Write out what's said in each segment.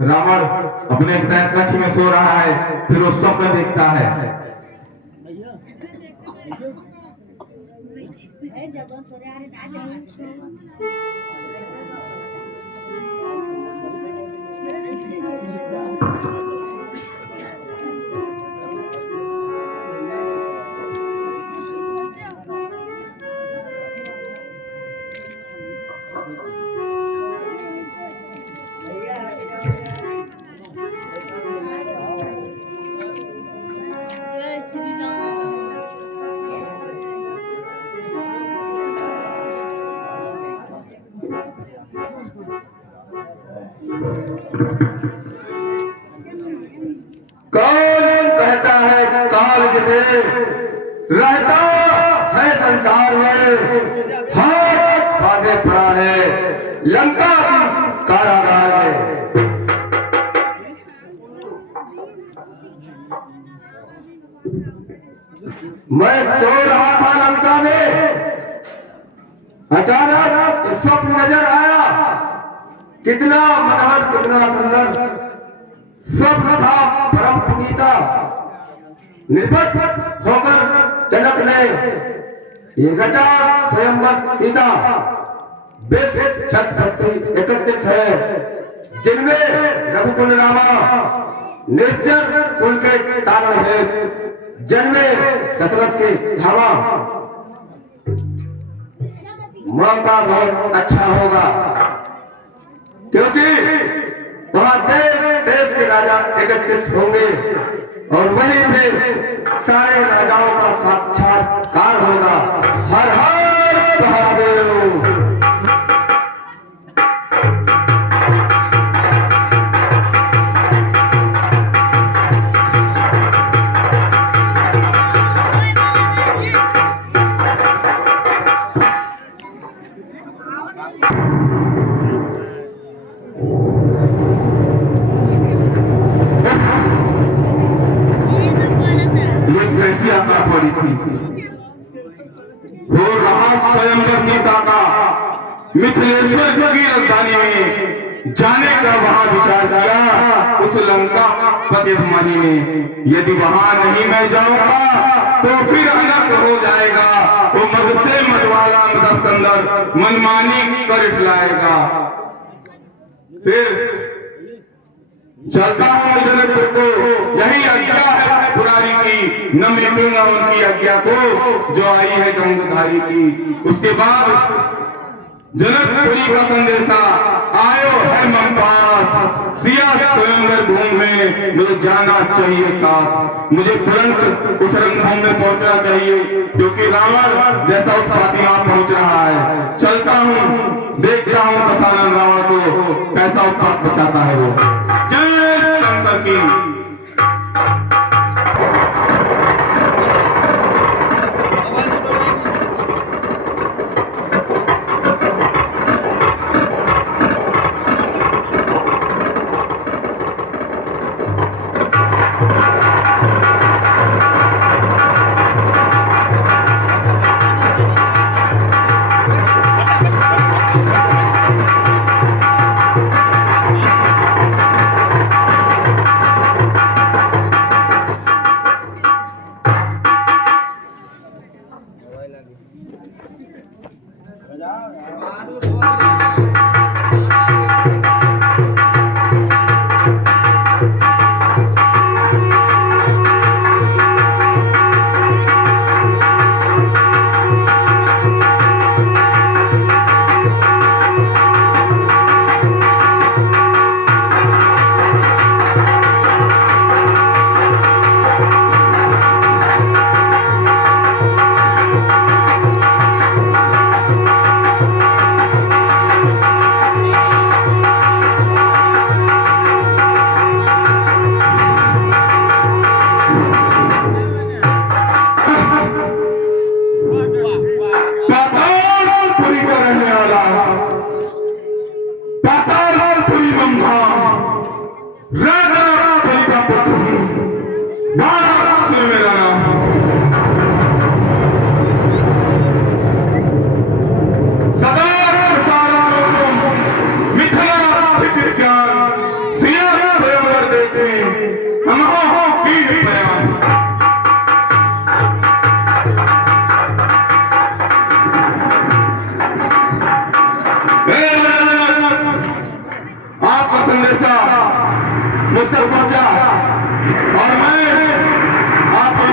रावण अपने शयन कक्ष में सो रहा है, फिर वो स्वप्न देखता है। कौन कहता है काल जिसे रहता है संसार में, हाथ आगे पड़ा है लंका कारागार में। मैं सो रहा था लंका में, अचानक स्वप्न नजर आया। कितना मनोहर, कितना सुंदर स्वप्न था। परम पुनीता निपट होकर जनक ने ये रचा स्वयंवर सीता। 20 छत्रपति एकत्रित है, जिनमें रघुकुल रामा निर्जर कुल के तारण है, जन्मे दशरथ के धामा। मौका बहुत अच्छा होगा, क्योंकि वहां देश देश के राजा एकत्रित होंगे और वहीं पे सारे राजाओं का साक्षात्कार होगा। हर हर महादेव। कैसी आकाशवाणी थी, हो रहा स्वयंवर सीता का मिथिलेश्वर की राजधानी में। जाने का वहां विचार किया उस लंका पतितमणि ने, यदि वहां नहीं मैं जाऊंगा तो फिर अनर्थ हो जाएगा। वो मद से मधवाला मदस्कंदर मनमानी कर लाएगा। फिर चलता हूं जनकपुर को, यही आज्ञा है पुरारी की, न मिटूंगा उनकी आज्ञा को जो आई है गंगधारी की। उसके बाद जनकपुरी का संदेशा आयो है मन पास, सिया स्वयंवर भूमि में मुझे जाना चाहिए काश। मुझे तुरंत उस रणभूमि में पहुंचना चाहिए, क्योंकि रावण जैसा उत्पाती वहां पहुंच रहा है। चलता हूं, देखता हूं दशानन रावण को कैसा उत्पात बचाता है वो। जय शंकर की।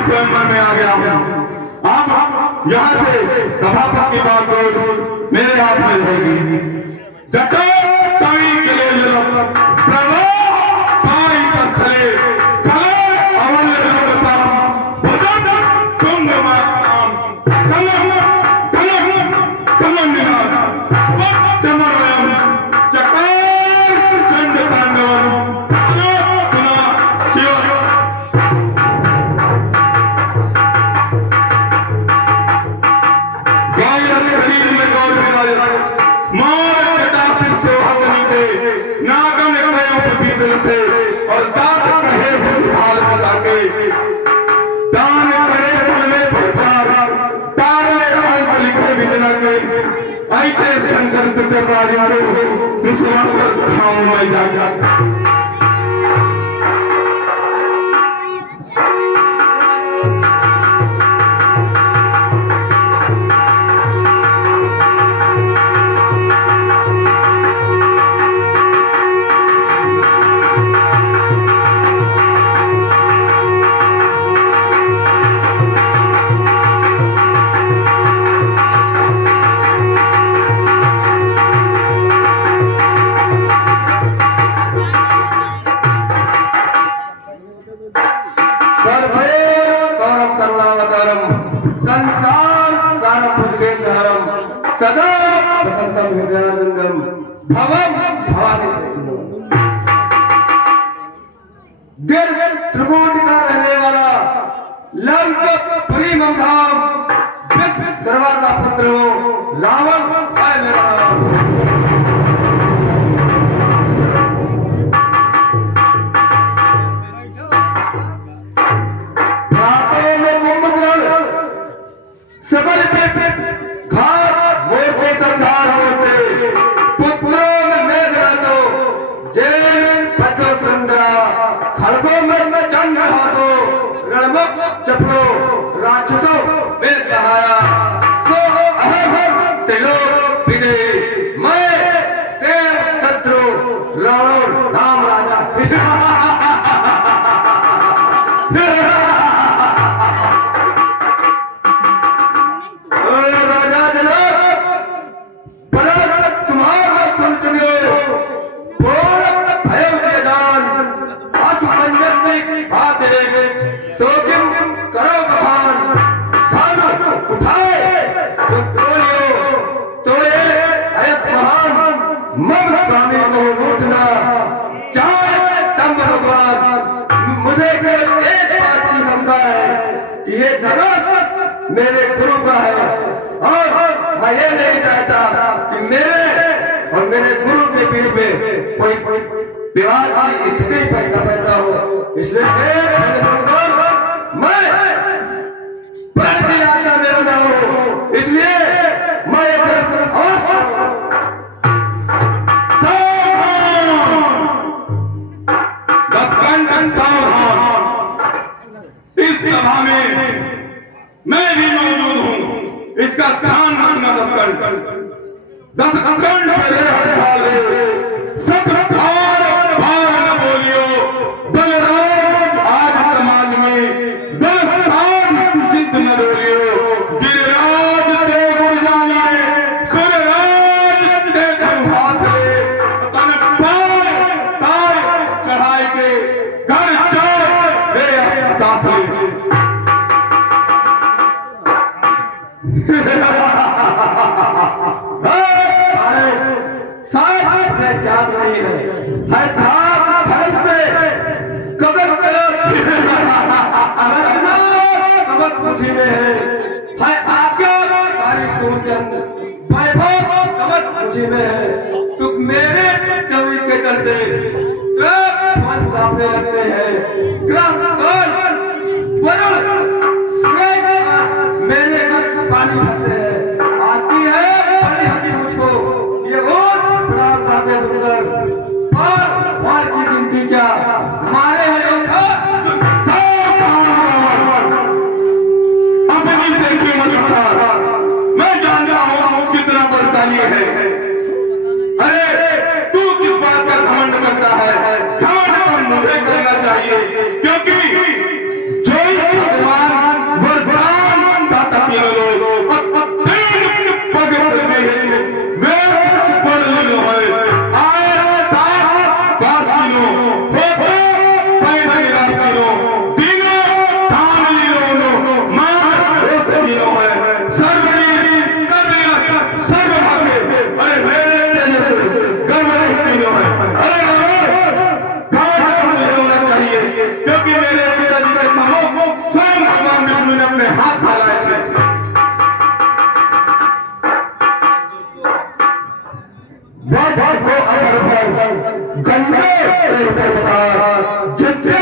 स्वयंवर में आ गया हूँ। आप यहाँ से सभापति की बात हो मेरे हाथ में रहेगी। जटो कवि के लिए प्रभो पाई स्थले कले अवल लोकता भुजन तुंग माताम कलम कलम कलम निहार चमरम चकार चंड तांडवम पुनः शिव शरीर में गौर विराज मार जटा सिर सोहत नीते नागन कयो पपीतल थे और दात कहे भाल बताके दान करे फल में प्रचार तारे रंग लिखे विदना के ऐसे संकल्प राजा निस्वार्थ कथाओं में जागा। सदा वसंतम हृदयानंदम भवम भवानी दीर्घ त्रिभुवन का रहने वाला लंकापुरी धाम विश्व सर्वा का पुत्र हो रावण है मेरा सबल घाट मोटे संधार होते पुत्रों में मेघराजो जैन पचो सुंदरा खड़गों में चंद्र हासो रणमुख चपलो राक्षसो बेसहारा सो अहम तिलो विजय मैं तेरे शत्रु रावण राम राजा मुझे एक बात की शंका है कि ये धनुष मेरे गुरु का है और मैं ये नहीं चाहता कि मेरे और मेरे गुरु के बीच में कोई विवाद की स्थिति पैदा हो। इसलिए मैं प्रण की आज्ञा में बना हूं। इसलिए मैं इस सभा में मैं भी मौजूद हूं। इसका ध्यान रखना दस कंठ भार न बोलियो बलराम आज समाज में बलस्थान सिद्ध न बोलियो गिरिराज ते गुण जानिए सुरराज ते हाथ ले तन पाए ताय चढ़ाई के घर चोर रे साथ ले याद नहीं है से कदर समझ मुझी में है आज्ञाकारी सूरचंद वैभव समझ मुझी में है। तो मेरे कवि के चलते मन कांपने लगते हैं। मेरे घर पानी भरते हैं। आती है बड़ी हंसी मुझको ये सुंदर और वार की गिनती क्या हमारे अपनी से क्यों मत मैं जानता हूँ कितना बलशाली है। अरे तू किस बात का घमंड करता है? घमंड मुझे करना चाहिए क्योंकि हाथ फैलाए थे। गंगे जितने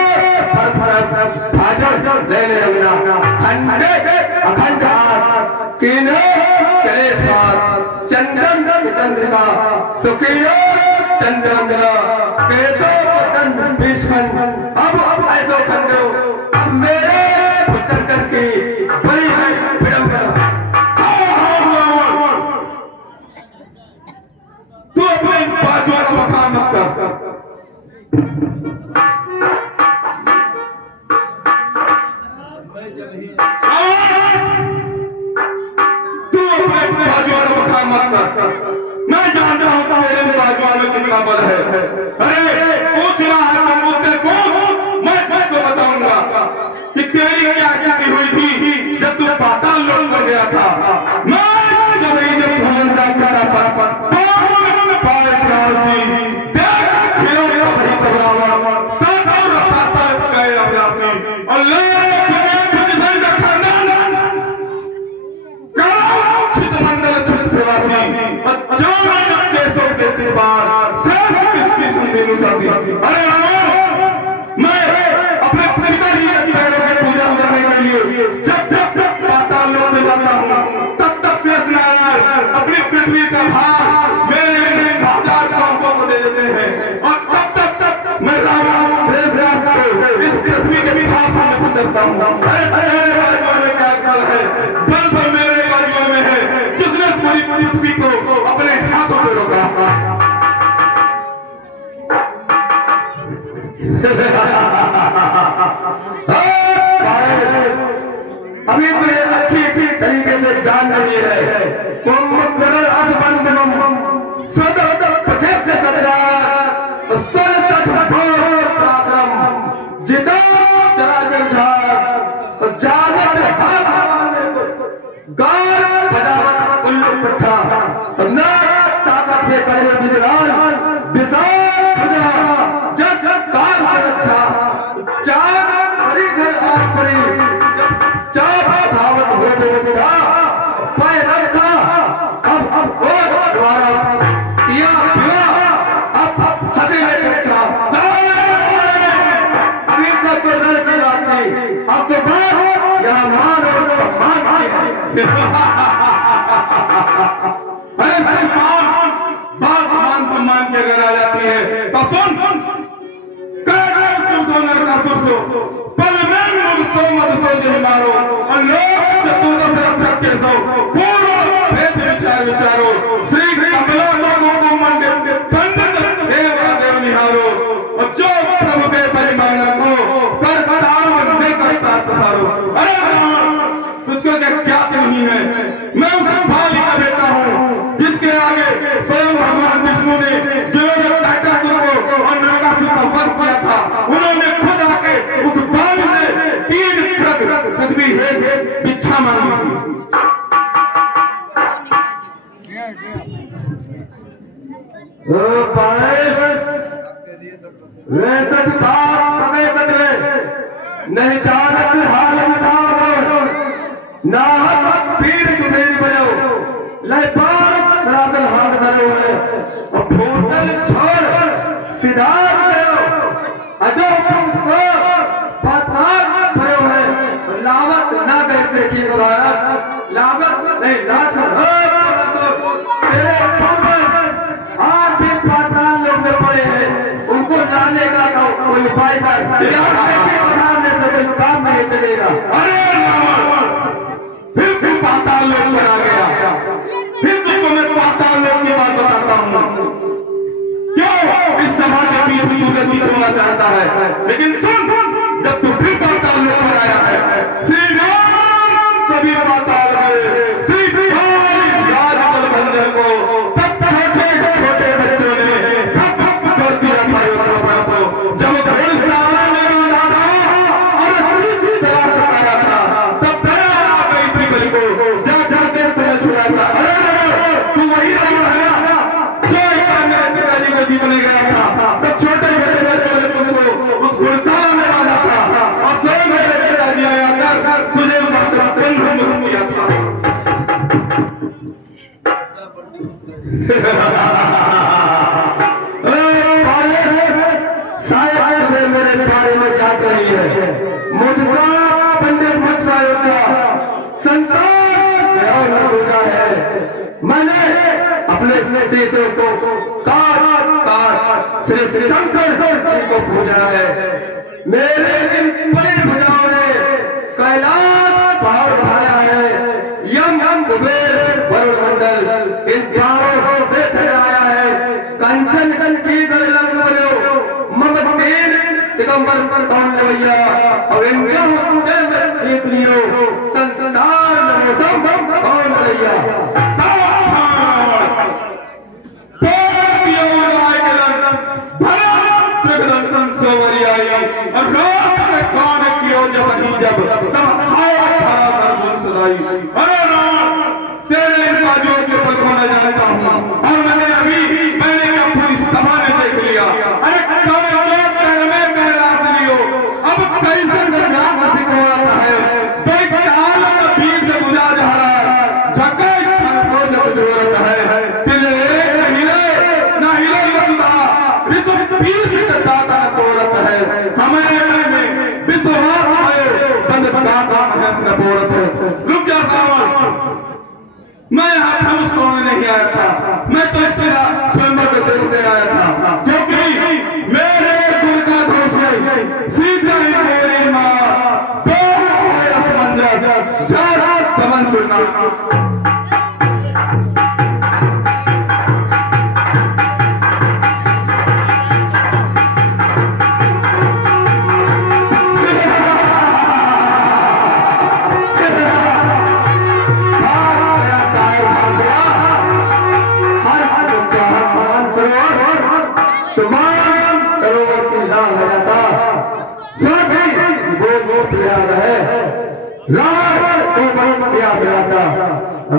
लेने लगना खंडे अखंड कीने चले चंद्रन चंद्रिका सुखियो चंद्रंद्र केशव भीष्मन अब ऐसो खंडो अब मेरे पुत्र की बड़ी है विडंबना। तू अपने बाजुओं का मकान मत कर। तू अपने बाजुओं का मकान मत कर। मैं जानता हूँ मेरे बाजुओं में कितना बल है। अरे पूछ रहा है तो मुझसे पूछ, मैं तुझको बताऊंगा कि तेरी क्या की हुई थी जब तू पाताल लोक में गया था। मैं जब भवन का अरे मैं अपने पिता की पैरों की पूजा करने के लिए जब पाताल लोक में जाता हूँ तब शेष नारायण अपनी पृथ्वी का भार मेरे 1000 पापों को दे देते हैं और तब मैं राम इस पृथ्वी के विकास में गुजरता हूँ। मेरे बाजुओं में क्या बल है? बल मेरे बाजुओं में है जिसने पूरी पृथ्वी को अपने हाथों में रोका। अभी मुझे अच्छी तरीके से जान रही है अरे बात मान सम्मान की अगर आ जाती है तो सुन पल में मुझसो मधुसो जो मारो और लोग चतुर्दश रक्षक के सो पूर्व भेद विचारो श्री कमला लोगों को मंदिर पंडित देव निहारो और जो प्रभु के परिमान को कर करता पसारो। अरे तुझको क्या नहीं है? मैं उस भाली का बेटा हूँ जिसके आगे स्वयं भगवान विष्णु ने जिन्होंने को और नरकासुर का वध किया था उन्होंने खुद आके उस बाली से 3 पृथ्वी भिक्षा मांगी थी। नहीं जानत हाल ना पीर सुधेर बजो ले पार सरासन हाथ धरे हुए और भोटल छोड़ सिधार गयो अजो तुम तो पाताल भरे हुए लावत ना कैसे की मुबारक लावत नहीं लाठ तेरे आज भी पाताल लोग में पड़े हैं उनको जाने का कोई उपाय कर से काम नहीं चलेगा। अरे फिर पाताल लोक में आ गया। फिर तुमको मैं पाताल लोक की बात बताता हूँ। क्यों इस सभा के बीच में तुझे जीत होना चाहता है? लेकिन सुन जब तू फिर पाताल लोक में आया है श्री राम कभी पाताल में श्री राजबल बंधन को तब छोटे बच्चों ने कर दिया था जब घोड़साला में जीवन गया था तब छोटे तुमको उस घुड़साला में डाला था और स्वयं मेरे पिताजी ने आकर बंधन किया था। शायद मेरे बारे में क्या कही है, मुझको पंडित मत संसार होता है। मैंने अपने शिष्य को श्री शंकर जी को पूजा है। मेरे बड़ी भुजाओं ने कैलाश पहाड़ उठाया है, यम कुबेर वरुण मंडल इन चारों से ठहराया है। कंचन की गलग बोलो ममतीर दिगंबर पर कौन लवैया, और इनके होते में क्षेत्रियों संसार में मौसम कौन लवैया। जब अरे राम तेरे बाजू के पद को मैं जानता हूँ, और मैंने क्या पूरी सभा ने देख लिया। अरे में कैलाश लियो, अब कैसे वीर से बुझा जा रहा झके को जब जरूरत है, तिले न हिले वसुधा ऋतु वीर से दाता तोरत है। हमें विश्वास रुक जा सावन, मैं यहाँ धनुष तोड़ने नहीं आया था, मैं तो इससे स्वयंवर को देखने आया था, क्योंकि मेरे कुल का दोष है। सीता ही मेरी माँ दो मंजर जरा समन सुनना।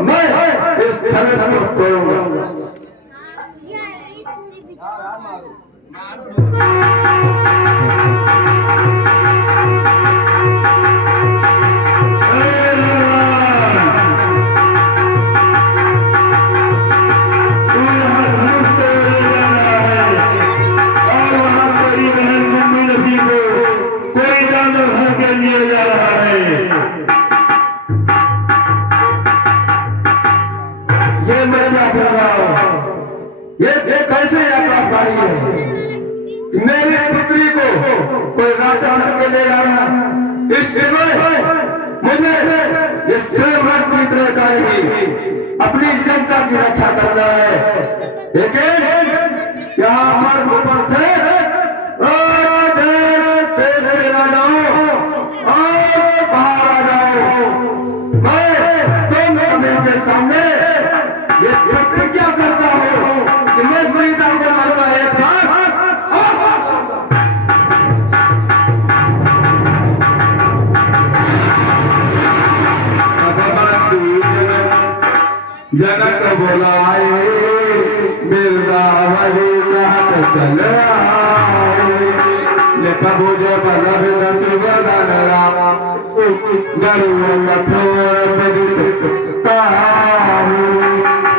मैं इस धनुष तोड़ूंगा। ये कैसे आकाशवाणी है? मेरी पुत्री को कोई राजा के ले आया, इस समय मुझे ये श्रीमत चित्र करेगी, अपनी जनता की रक्षा करना है। लेकिन यहाँ पर ऊपर से देश में आ जाओ और बाहर आ जाओ, मैं दोनों के सामने ये प्रतिज्ञा करता हूँ कि मैं सीता को मारूंगा एक बार। जनक बोलाए मिलना वही कहत चल प्रभु जो बल्लभ दसुवदन राम गरुड़ कठोर